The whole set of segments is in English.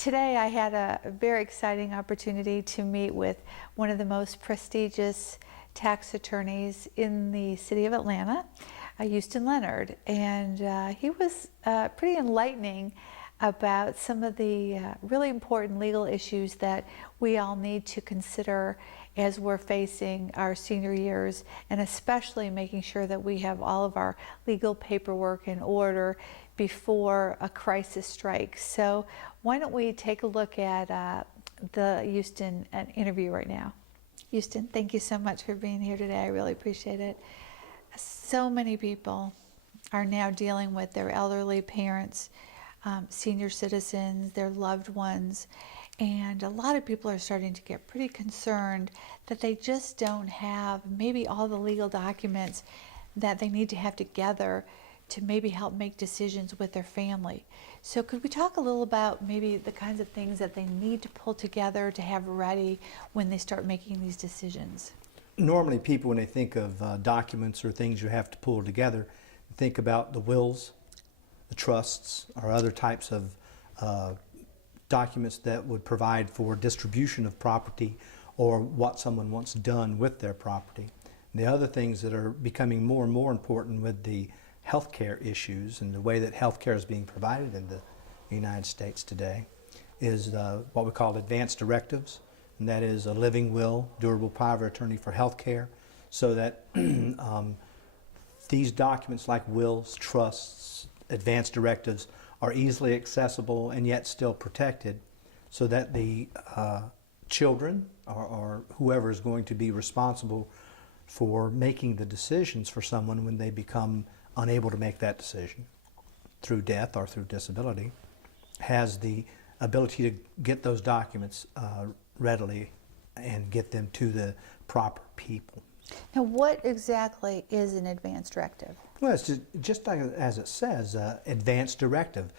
Today I had a very exciting opportunity to meet with one of the most prestigious tax attorneys in the city of Atlanta, Houston Lennard, and he was pretty enlightening about some of the really important legal issues that we all need to consider as we're facing our senior years, and especially making sure that we have all of our legal paperwork in order before a crisis strikes. So why don't we take a look at the Houston interview right now. Houston, thank you so much for being here today. I really appreciate it. So many people are now dealing with their elderly parents, senior citizens, their loved ones, and a lot of people are starting to get pretty concerned that they just don't have maybe all the legal documents that they need to have together to maybe help make decisions with their family. So could we talk a little about maybe the kinds of things that they need to pull together to have ready when they start making these decisions? Normally people, when they think of documents or things you have to pull together, think about the wills, the trusts, or other types of documents that would provide for distribution of property or what someone wants done with their property. And the other things that are becoming more and more important with the healthcare issues and the way that healthcare is being provided in the United States today is what we call advanced directives, and that is a living will, durable power of attorney for healthcare, so that these documents like wills, trusts, advanced directives are easily accessible and yet still protected, so that the children or whoever is going to be responsible for making the decisions for someone when they become unable to make that decision through death or through disability has the ability to get those documents readily and get them to the proper people. Now, what exactly is an advance directive? Well, it's just like as it says, advance directive.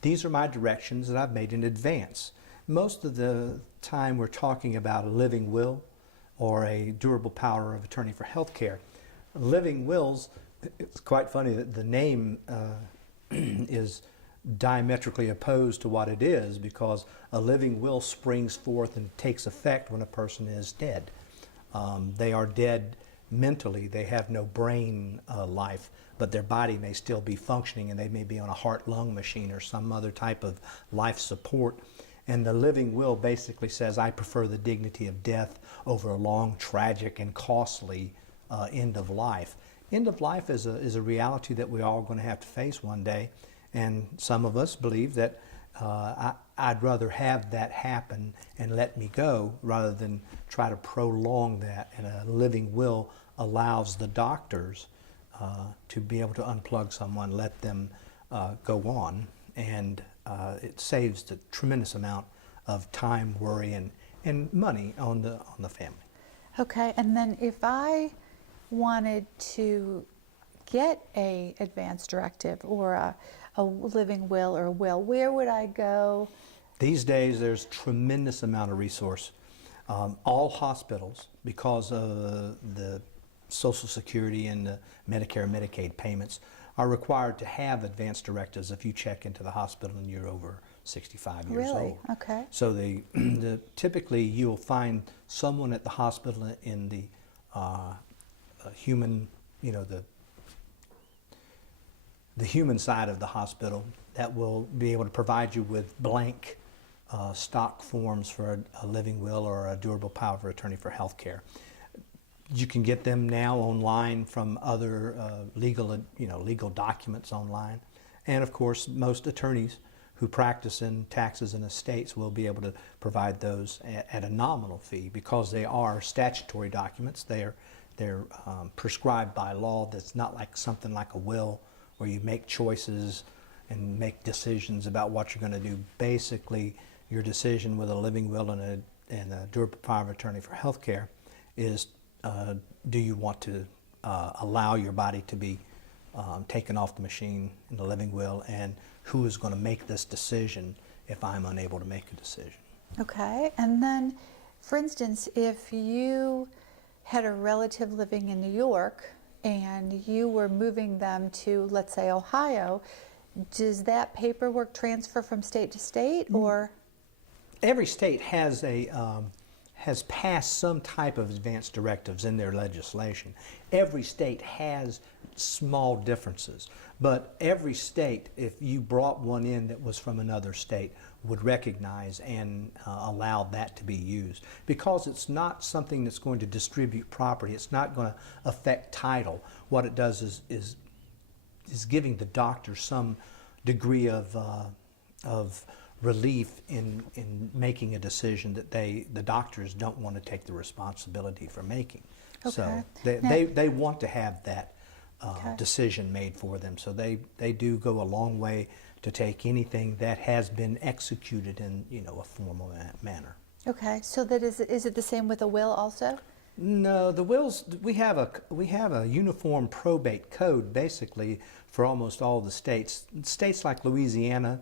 These are my directions that I've made in advance. Most of the time we're talking about a living will or a durable power of attorney for health care. Living wills, it's quite funny that the name is diametrically opposed to what it is, because a living will springs forth and takes effect when a person is dead. They are dead mentally, they have no brain life, but their body may still be functioning, and they may be on a heart-lung machine or some other type of life support. And the living will basically says, I prefer the dignity of death over a long, tragic, and costly end of life. End of life is a reality that we're all going to have to face one day, and some of us believe that I'd rather have that happen and let me go rather than try to prolong that, and a living will allows the doctors to be able to unplug someone, let them go on, and it saves a tremendous amount of time, worry, and money on the family. Okay, and then if I wanted to get a advance directive or a living will or a will, where would I go? These days there's tremendous amount of resource. All hospitals, because of the Social Security and the Medicare and Medicaid payments, are required to have advance directives if you check into the hospital and you're over 65 years old. Really? Okay. So typically you'll find someone at the hospital in the human, the human side of the hospital that will be able to provide you with blank stock forms for a living will or a durable power of attorney for health care. You can get them now online from other legal documents online. And of course, most attorneys who practice in taxes and estates will be able to provide those at a nominal fee, because they are statutory documents. They're prescribed by law. That's not like something like a will where you make choices and make decisions about what you're going to do. Basically, your decision with a living will and a durable power of attorney for health care is, do you want to allow your body to be taken off the machine in the living will, and who is going to make this decision if I'm unable to make a decision. Okay, and then, for instance, if you had a relative living in New York and you were moving them to, let's say, Ohio, does that paperwork transfer from state to state, or? Every state has passed some type of advance directives in their legislation. Every state has small differences, but every state, if you brought one in that was from another state, would recognize and allow that to be used, because it's not something that's going to distribute property. It's not going to affect title. What it does is giving the doctor some degree of relief in making a decision that the doctors don't want to take the responsibility for making. Okay. So Now- they want to have that Okay. decision made for them. So they do go a long way to take anything that has been executed in a formal manner. Okay, so that is it the same with a will also? No, the wills, we have a uniform probate code basically for almost all the states. States like Louisiana,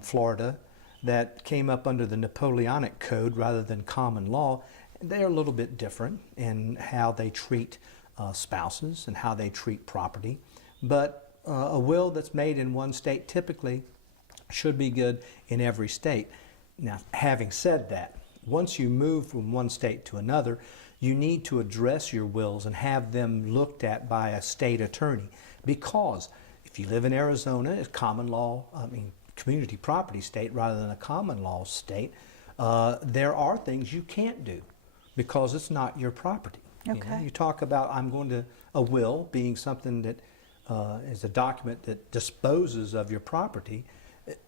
Florida, that came up under the Napoleonic Code rather than common law, they're a little bit different in how they treat spouses and how they treat property. But a will that's made in one state typically should be good in every state. Now, having said that, once you move from one state to another, you need to address your wills and have them looked at by a state attorney, because if you live in Arizona, it's common law, community property state rather than a common law state, there are things you can't do because it's not your property. Okay. You talk about a will being something that is a document that disposes of your property.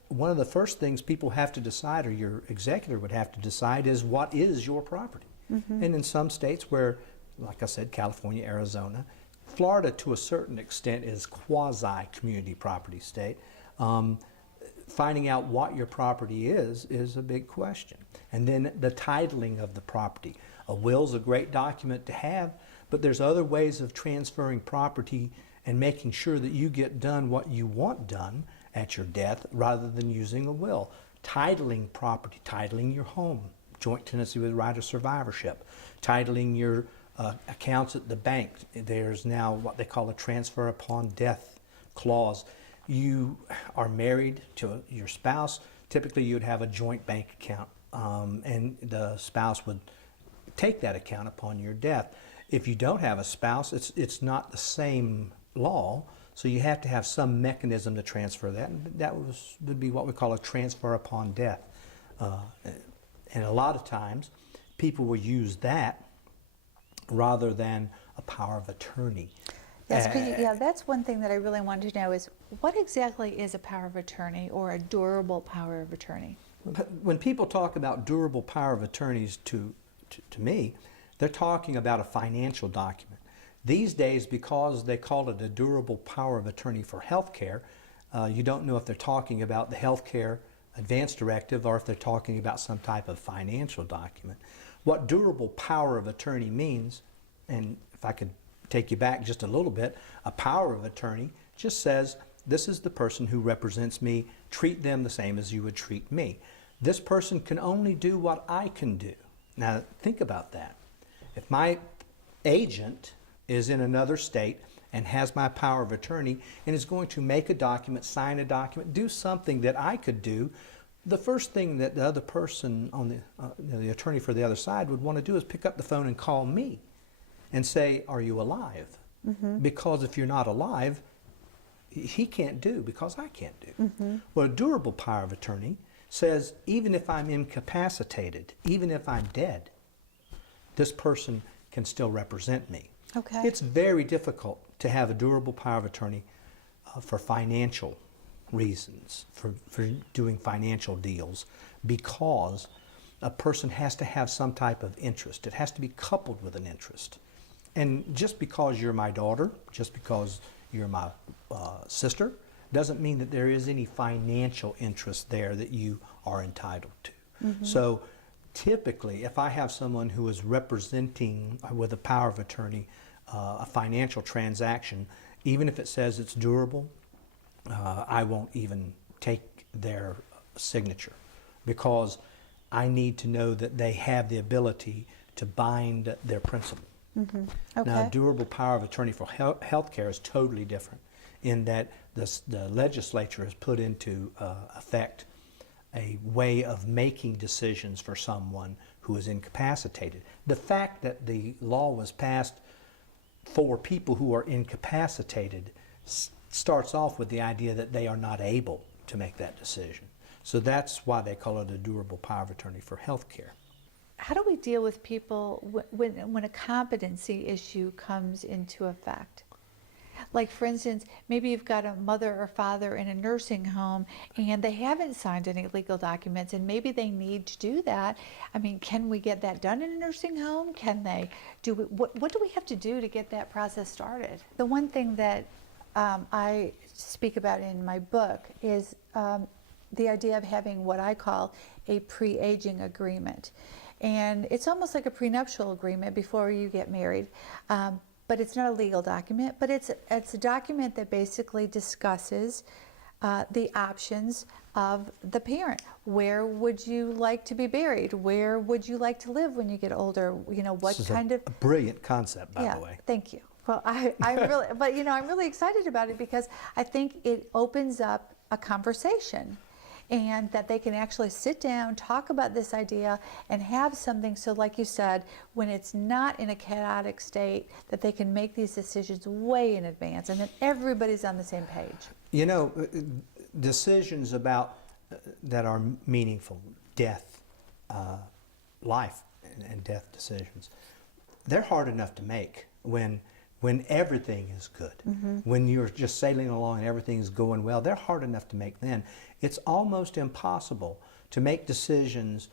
One of the first things people have to decide, or your executor would have to decide, is what is your property. Mm-hmm. And in some states where, like I said, California, Arizona, Florida to a certain extent is quasi-community property state. Finding out what your property is a big question. And then the titling of the property. A will's a great document to have, but there's other ways of transferring property and making sure that you get done what you want done at your death rather than using a will. Titling property, titling your home, joint tenancy with right of survivorship, titling your accounts at the bank. There's now what they call a transfer upon death clause. You are married to your spouse, typically you'd have a joint bank account, and the spouse would take that account upon your death. If you don't have a spouse, it's not the same law, so you have to have some mechanism to transfer that, and that would be what we call a transfer upon death. And a lot of times, people will use that rather than a power of attorney. Yes, that's one thing that I really wanted to know is, what exactly is a power of attorney or a durable power of attorney? When people talk about durable power of attorneys to me, they're talking about a financial document. These days, because they call it a durable power of attorney for health care, you don't know if they're talking about the health care advance directive or if they're talking about some type of financial document. What durable power of attorney means, and if I could take you back just a little bit, a power of attorney just says, this is the person who represents me, treat them the same as you would treat me. This person can only do what I can do. Now think about that. If my agent is in another state and has my power of attorney and is going to make a document, sign a document, do something that I could do, the first thing that the other person on the attorney for the other side would want to do is pick up the phone and call me and say, are you alive? Mm-hmm. Because if you're not alive, he can't do because I can't do. Mm-hmm. Well, a durable power of attorney says, even if I'm incapacitated, even if I'm dead, this person can still represent me. Okay. It's very difficult to have a durable power of attorney for financial reasons, for doing financial deals, because a person has to have some type of interest. It has to be coupled with an interest. And just because you're my daughter, just because you're my sister, doesn't mean that there is any financial interest there that you are entitled to. Mm-hmm. So typically, if I have someone who is representing with a power of attorney a financial transaction, even if it says it's durable, I won't even take their signature, because I need to know that they have the ability to bind their principal. Mm-hmm. Okay. Now, durable power of attorney for health care is totally different. in that the legislature has put into effect a way of making decisions for someone who is incapacitated. The fact that the law was passed for people who are incapacitated starts off with the idea that they are not able to make that decision. So that's why they call it a durable power of attorney for health care. How do we deal with people when a competency issue comes into effect? Like, for instance, maybe you've got a mother or father in a nursing home and they haven't signed any legal documents, and maybe they need to do that. I mean, can we get that done in a nursing home? Can they do what do we have to do to get that process started? The one thing that I speak about in my book is the idea of having what I call a pre-aging agreement. And it's almost like a prenuptial agreement before you get married. But it's not a legal document, but it's a document that basically discusses the options of the parent. Where would you like to be buried? Where would you like to live when you get older? You know, what kind of... a brilliant concept, by the way. Thank you. Well, I'm really, but you know, I'm really excited about it because I think it opens up a conversation, and that they can actually sit down, talk about this idea, and have something, so like you said, when it's not in a chaotic state, that they can make these decisions way in advance, and then everybody's on the same page. You know, decisions about that are meaningful, death, life and death decisions, they're hard enough to make when everything is good. When you're just sailing along and everything's going well, they're hard enough to make then. It's almost impossible to make decisions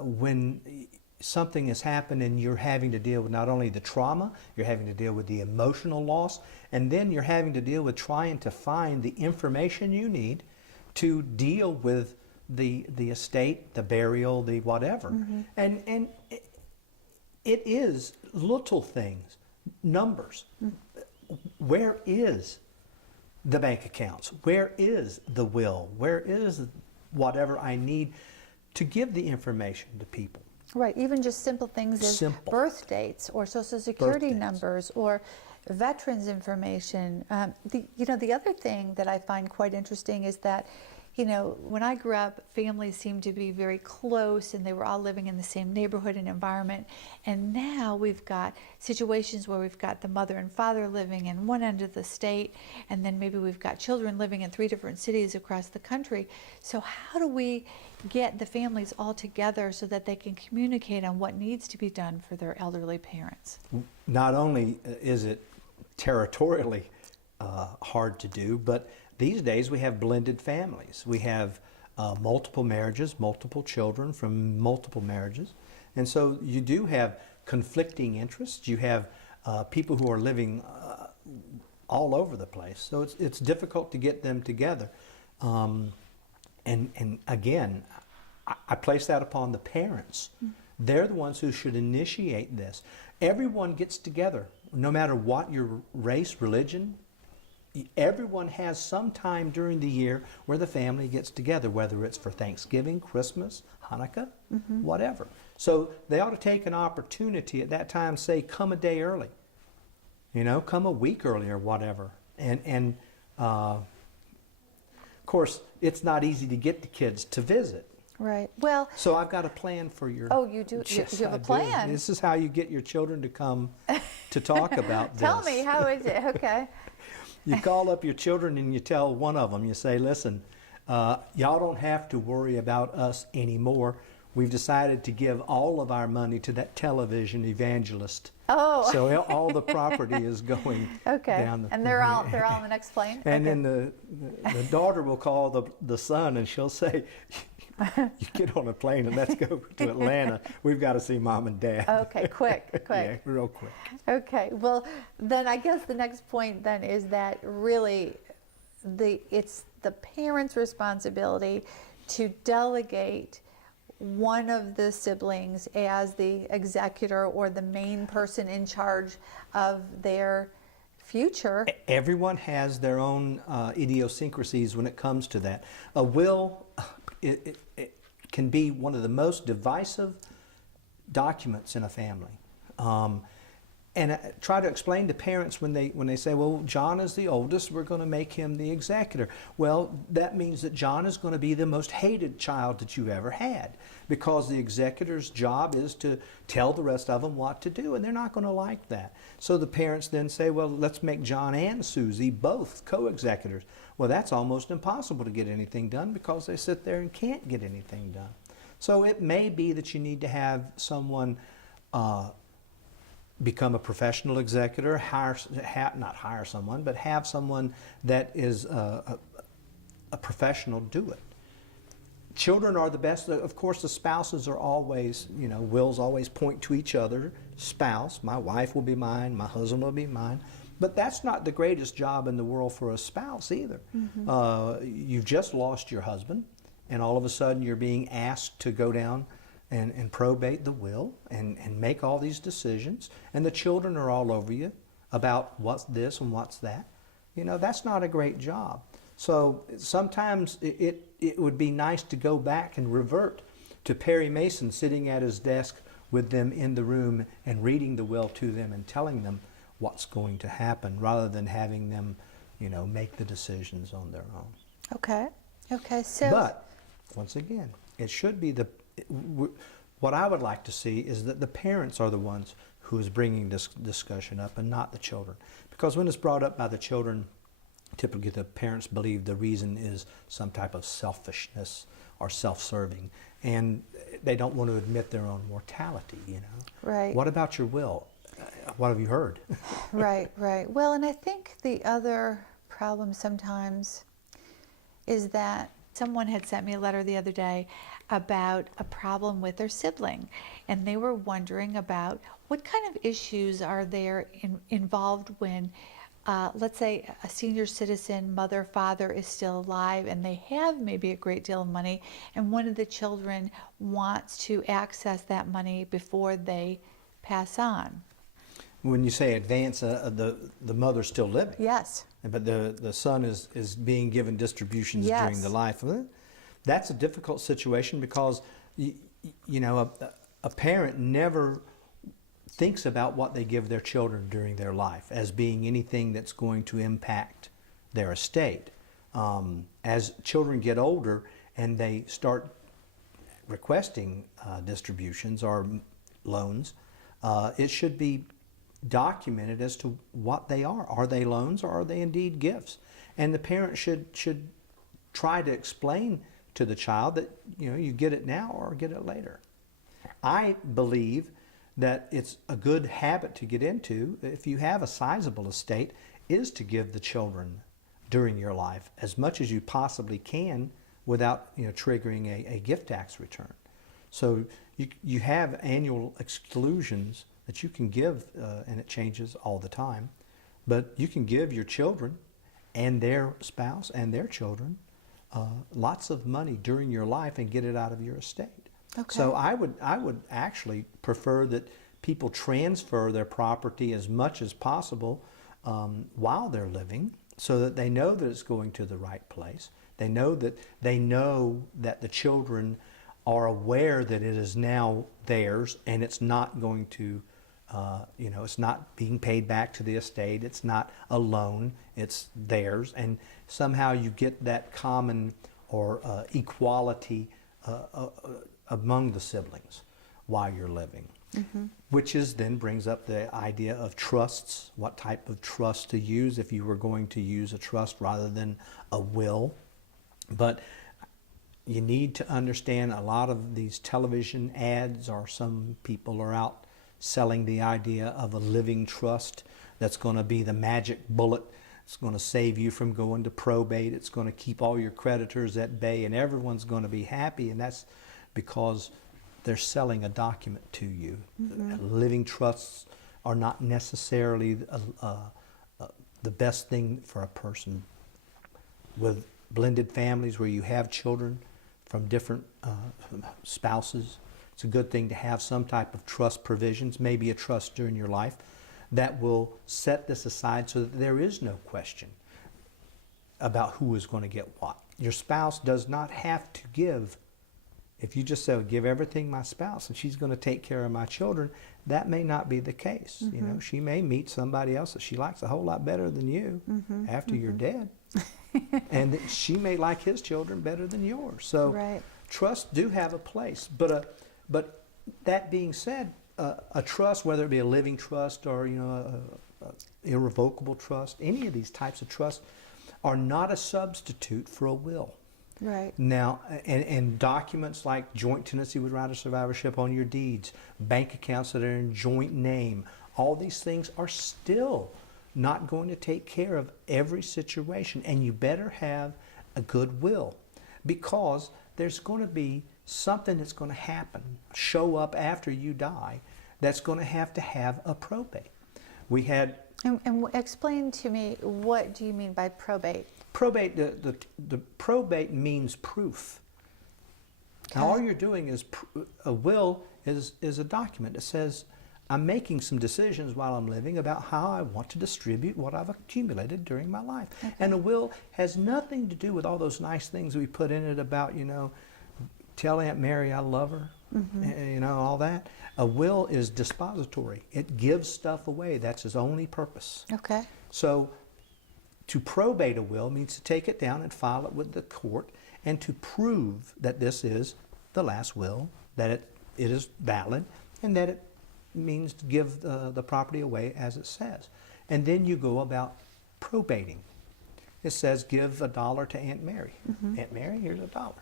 when something has happened and you're having to deal with not only the trauma, you're having to deal with the emotional loss, and then you're having to deal with trying to find the information you need to deal with the estate, the burial, the whatever. And it is little things. Numbers. Where is the bank accounts? Where is the will? Where is whatever I need to give the information to people? Right, even just simple things as birth dates or social security numbers or veterans information. The other thing that I find quite interesting is that, you know, when I grew up, families seemed to be very close and they were all living in the same neighborhood and environment. And now we've got situations where we've got the mother and father living in one end of the state, and then maybe we've got children living in 3 different cities across the country. So how do we get the families all together so that they can communicate on what needs to be done for their elderly parents? Not only is it territorially hard to do, but these days we have blended families. We have multiple marriages, multiple children from multiple marriages. And so you do have conflicting interests. You have people who are living all over the place. So it's difficult to get them together. And again, I place that upon the parents. They're the ones who should initiate this. Everyone gets together, no matter what your race, religion. Everyone has some time during the year where the family gets together, whether it's for Thanksgiving, Christmas, Hanukkah, whatever. So they ought to take an opportunity at that time, say, come a day early, you know, come a week early or whatever. And of course, it's not easy to get the kids to visit. Right. Well. So I've got a plan for your... Oh, you do? Yes, you have a plan? This is how you get your children to come to talk about this. Tell me, how is it? Okay. You call up your children and you tell one of them, you say, listen, y'all don't have to worry about us anymore. We've decided to give all of our money to that television evangelist. Oh. So all the property is going down the... And they're all on the next plane? And then the daughter will call the son and she'll say, you get on a plane and let's go to Atlanta. We've got to see Mom and Dad. Okay, quick. Yeah, real quick. Okay, well, then I guess the next point then is that really it's the parent's responsibility to delegate one of the siblings as the executor or the main person in charge of their future. Everyone has their own idiosyncrasies when it comes to that. A will, it can be one of the most divisive documents in a family. and try to explain to parents when they say, well, John is the oldest, we're going to make him the executor. Well, that means that John is going to be the most hated child that you've ever had, because the executor's job is to tell the rest of them what to do, and they're not going to like that. So the parents then say, well, let's make John and Susie both co-executors. Well, that's almost impossible to get anything done, because they sit there and can't get anything done. So it may be that you need to have someone become a professional executor, not hire someone, but have someone that is a professional do it. Children are the best. Of course, the spouses are always, wills always point to each other. Spouse, my wife will be mine, my husband will be mine. But that's not the greatest job in the world for a spouse either. You've just lost your husband, and all of a sudden you're being asked to go down and probate the will and make all these decisions, and the children are all over you about what's this and what's that. That's not a great job. So sometimes it would be nice to go back and revert to Perry Mason sitting at his desk with them in the room and reading the will to them and telling them what's going to happen, rather than having them, make the decisions on their own. Okay, so... But, once again, it should be what I would like to see is that the parents are the ones who is bringing this discussion up, and not the children. Because when it's brought up by the children, typically the parents believe the reason is some type of selfishness or self-serving, and they don't want to admit their own mortality, Right. What about your will? What have you heard? Right. Well, and I think the other problem sometimes is that someone had sent me a letter the other day about a problem with their sibling, and they were wondering about what kind of issues are there involved when, let's say, a senior citizen, mother, father is still alive, and they have maybe a great deal of money, and one of the children wants to access that money before they pass on. When you say advance, the mother's still living. Yes. But the son is being given distributions Yes. during the life. That's a difficult situation, because a parent never thinks about what they give their children during their life as being anything that's going to impact their estate. As children get older and they start requesting distributions or loans, it should be documented as to what they are. Are they loans, or are they indeed gifts? And the parent should try to explain to the child that you get it now or get it later. I believe that it's a good habit to get into, if you have a sizable estate, is to give the children during your life as much as you possibly can without triggering a gift tax return. So you have annual exclusions that you can give, and it changes all the time, but you can give your children and their spouse and their children lots of money during your life and get it out of your estate. Okay. So I would actually prefer that people transfer their property as much as possible while they're living, so that they know that it's going to the right place. They know that the children are aware that it is now theirs, and it's not going to, it's not being paid back to the estate. It's not a loan. It's theirs, and somehow you get that common or equality among the siblings while you're living. Mm-hmm. Which then brings up the idea of trusts, what type of trust to use if you were going to use a trust rather than a will. But you need to understand, a lot of these television ads, or some people are out selling the idea of a living trust that's going to be the magic bullet. It's going to save you from going to probate. It's going to keep all your creditors at bay, and everyone's going to be happy. And that's because they're selling a document to you. Mm-hmm. Living trusts are not necessarily the best thing for a person. With blended families where you have children from different spouses, it's a good thing to have some type of trust provisions, maybe a trust during your life, that will set this aside so that there is no question about who is going to get what. Your spouse does not have to give If you just say, "Well, give everything my spouse and she's going to take care of my children," that may not be the case. You know, she may meet somebody else that she likes a whole lot better than you after you're dead. And that she may like his children better than yours. So Right. trusts do have a place. But that being said, a trust, whether it be a living trust or, you know, a irrevocable trust, any of these types of trusts are not a substitute for a will. Right. Now, and documents like joint tenancy with right of survivorship on your deeds, bank accounts that are in joint name, all these things are still not going to take care of every situation. And you better have a good will, because there's going to be something that's going to happen, show up after you die, that's going to have a probate. We had... And explain to me, what do you mean by probate? Probate, the probate means proof. Now, all you're doing is, a will is a document that says, I'm making some decisions while I'm living about how I want to distribute what I've accumulated during my life. Okay. And a will has nothing to do with all those nice things we put in it about, you know, tell Aunt Mary I love her, you know, all that. A will is dispository. It gives stuff away. That's its only purpose. Okay. So to probate a will means to take it down and file it with the court and to prove that this is the last will, that it is valid, and that it means to give the property away as it says. And then you go about probating. It says give $1 to Aunt Mary. Aunt Mary, here's $1.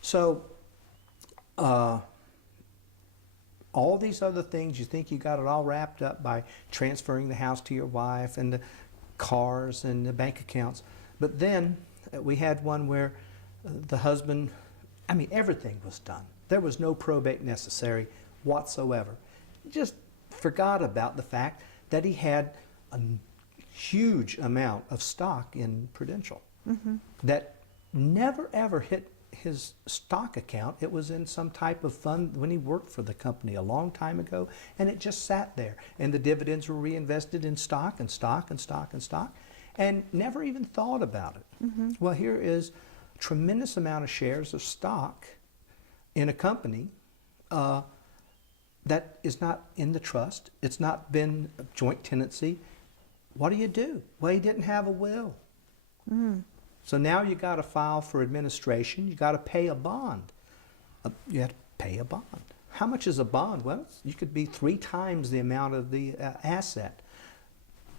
So all these other things, you think you got it all wrapped up by transferring the house to your wife and the cars and the bank accounts. But then we had one where the husband, I mean, everything was done. There was no probate necessary whatsoever. Just forgot about the fact that he had a huge amount of stock in Prudential that never ever hit his stock account. It was in some type of fund when he worked for the company a long time ago, and it just sat there, and the dividends were reinvested in stock and stock and stock and stock, and never even thought about it. Well, here is a tremendous amount of shares of stock in a company that is not in the trust. It's not been a joint tenancy. What do? Well, he didn't have a will. So now you got to file for administration. You got to pay a bond. You have to pay a bond. How much is a bond? Well, you could be 3 times the amount of the asset.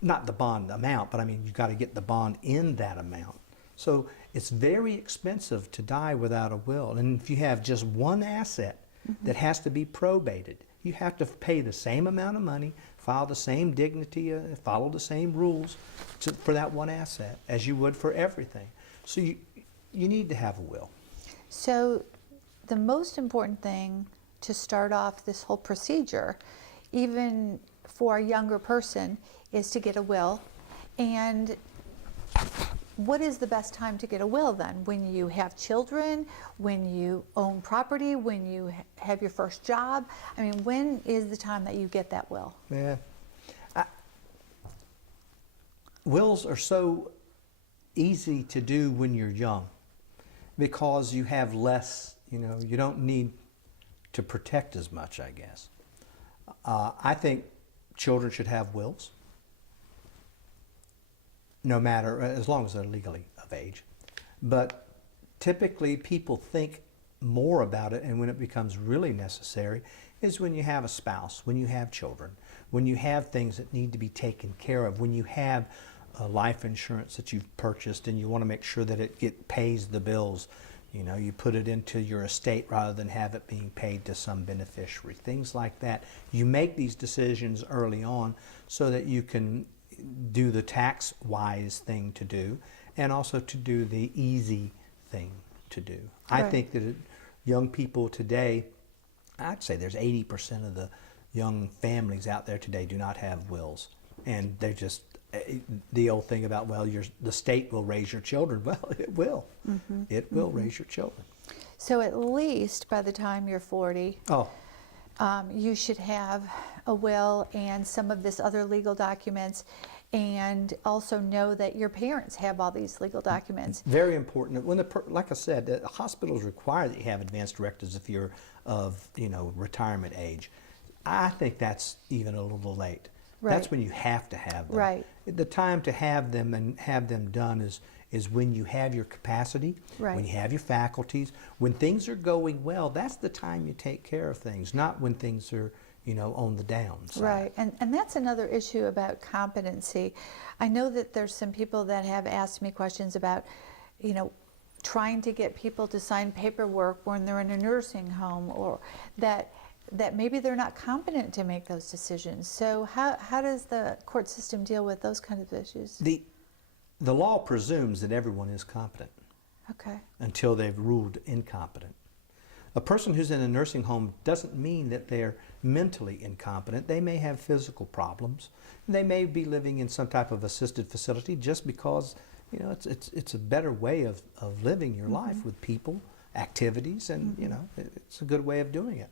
Not the bond amount, but I mean, you've got to get the bond in that amount. So it's very expensive to die without a will. And if you have just one asset that has to be probated, you have to pay the same amount of money, file the same dignity, follow the same rules for that one asset as you would for everything. So you need to have a will. So the most important thing to start off this whole procedure, even for a younger person, is to get a will. And what is the best time to get a will then? When you have children, when you own property, when you have your first job? I mean, when is the time that you get that will? Yeah. Wills are so easy to do when you're young because you have less, you know, you don't need to protect as much, I guess. I think children should have wills, no matter, as long as they're legally of age. But typically people think more about it, and when it becomes really necessary is when you have a spouse, when you have children, when you have things that need to be taken care of, when you have life insurance that you've purchased and you want to make sure that it pays the bills. You know, you put it into your estate rather than have it being paid to some beneficiary, things like that. You make these decisions early on so that you can do the tax-wise thing to do and also to do the easy thing to do. Right. I think that young people today, I'd say there's 80% of the young families out there today do not have wills. And they're just, the old thing about, well, the state will raise your children. Well, it will. It will raise your children. So at least by the time you're 40, Oh, you should have a will and some of this other legal documents. and also know that your parents have all these legal documents. Very important. When like I said, the hospitals require that you have advance directives if you're of retirement age. I think that's even a little late. Right. That's when you have to have them. Right. The time to have them and have them done is when you have your capacity, Right. when you have your faculties, when things are going well. That's the time you take care of things, not when things are on the downside. Right, and that's another issue about competency. I know that there's some people that have asked me questions about, trying to get people to sign paperwork when they're in a nursing home, or that maybe they're not competent to make those decisions. So how does the court system deal with those kind of issues? The law presumes that everyone is competent. Okay. Until they've ruled incompetent. A person who's in a nursing home doesn't mean that they're mentally incompetent. They may have physical problems. They may be living in some type of assisted facility just because it's a better way of living your life with people, activities, and it's a good way of doing it.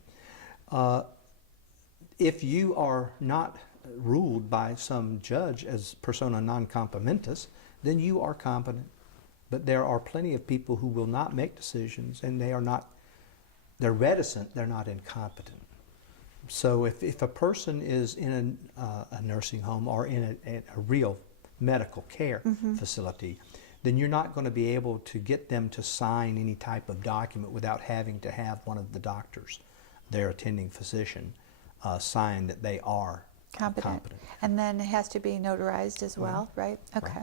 If you are not ruled by some judge as persona non competentis, then you are competent. But there are plenty of people who will not make decisions, and they're reticent, they're not incompetent. So if a person is in a nursing home or in a real medical care facility, then you're not going to be able to get them to sign any type of document without having to have one of the doctors, their attending physician, sign that they are competent. And then it has to be notarized as well, right? Okay.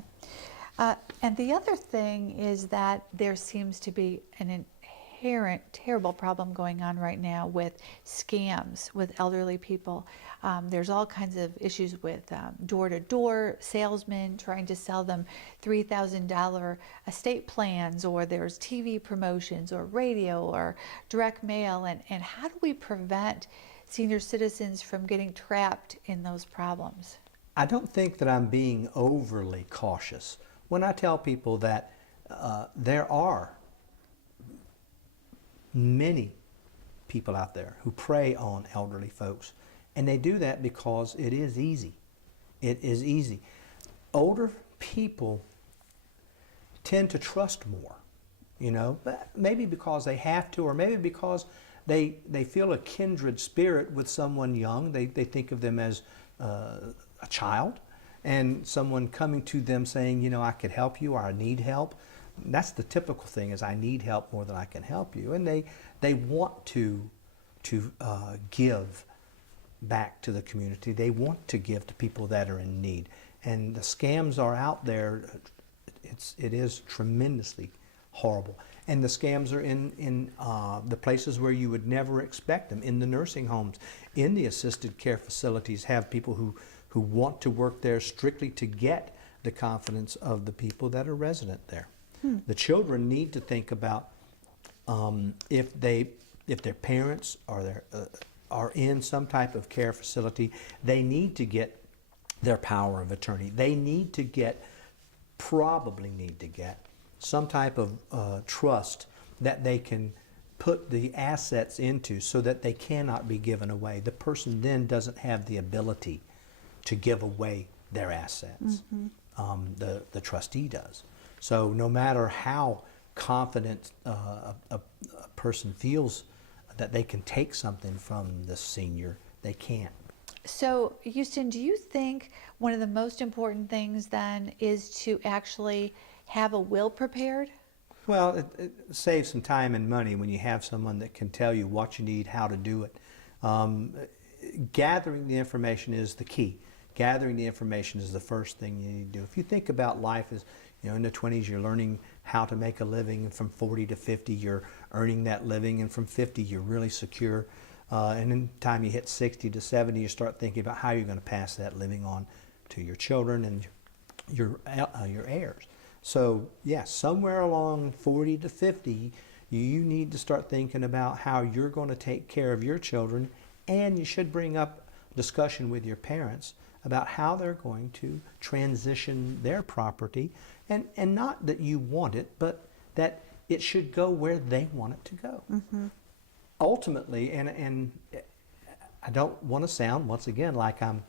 Right. And the other thing is that there seems to be an inherent terrible problem going on right now with scams with elderly people. There's all kinds of issues with door-to-door salesmen trying to sell them $3,000 estate plans, or there's TV promotions or radio or direct mail. And how do we prevent senior citizens from getting trapped in those problems? I don't think that I'm being overly cautious when I tell people that there are many people out there who prey on elderly folks, and they do that because it is easy. It is easy. Older people tend to trust more, but maybe because they have to, or maybe because they feel a kindred spirit with someone young. They think of them as a child, and someone coming to them saying, I could help you, or I need help. That's the typical thing, is I need help more than I can help you. And they want to give back to the community. They want to give to people that are in need. And the scams are out there. It is tremendously horrible. And the scams are in the places where you would never expect them, in the nursing homes, in the assisted care facilities. Have people who want to work there strictly to get the confidence of the people that are resident there. The children need to think about if their parents are in some type of care facility, they need to get their power of attorney. They probably need to get some type of trust that they can put the assets into so that they cannot be given away. The person then doesn't have the ability to give away their assets. The trustee does. So no matter how confident a person feels that they can take something from the senior, they can't. So, Houston, do you think one of the most important things then is to actually have a will prepared? Well, it saves some time and money when you have someone that can tell you what you need, how to do it. Gathering the information is the key. Gathering the information is the first thing you need to do. If you think about life as, in the 20s, you're learning how to make a living, and from 40 to 50, you're earning that living, and from 50, you're really secure. And then the time you hit 60 to 70, you start thinking about how you're going to pass that living on to your children and your heirs. So, yes, somewhere along 40 to 50, you need to start thinking about how you're going to take care of your children, and you should bring up discussion with your parents about how they're going to transition their property, and not that you want it, but that it should go where they want it to go. Ultimately, and I don't want to sound, once again, like I'm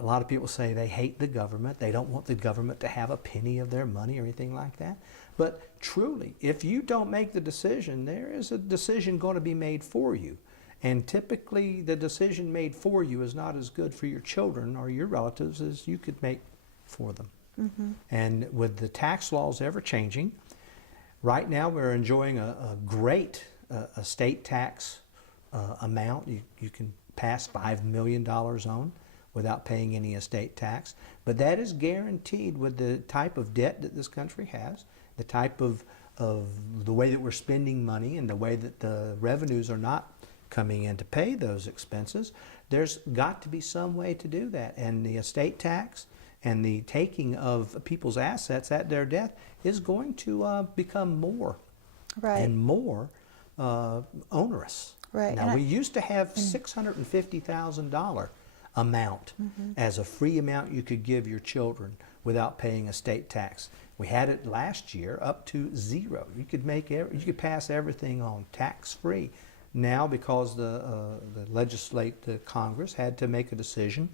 a lot of people say they hate the government. They don't want the government to have a penny of their money or anything like that. But truly, if you don't make the decision, there is a decision going to be made for you. And typically, the decision made for you is not as good for your children or your relatives as you could make for them. Mm-hmm. And with the tax laws ever changing, right now we're enjoying a great estate tax amount. You can pass $5 million on without paying any estate tax. But that is guaranteed with the type of debt that this country has, the type of the way that we're spending money and the way that the revenues are not coming in to pay those expenses. There's got to be some way to do that. And the estate tax and the taking of people's assets at their death is going to become more and more onerous. Right. Now, we used to have $650,000 amount as a free amount you could give your children without paying estate tax. We had it last year up to zero. You could pass everything on tax-free. Now, because the Congress had to make a decision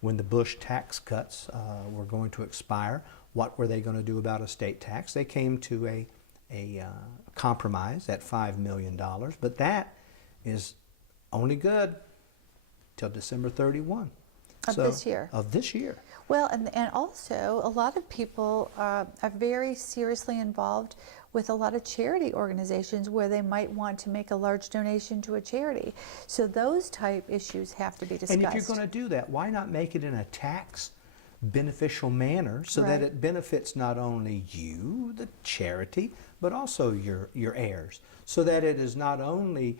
when the Bush tax cuts were going to expire, what were they going to do about estate tax? They came to a compromise at $5 million, but that is only good till December 31. Of this year. Of this year. Well, and also a lot of people are very seriously involved with a lot of charity organizations where they might want to make a large donation to a charity. So those type issues have to be discussed. And if you're going to do that, why not make it in a tax beneficial manner so that it benefits not only you, the charity, but also your heirs, so that it is not only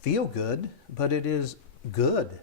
feel good, but it is good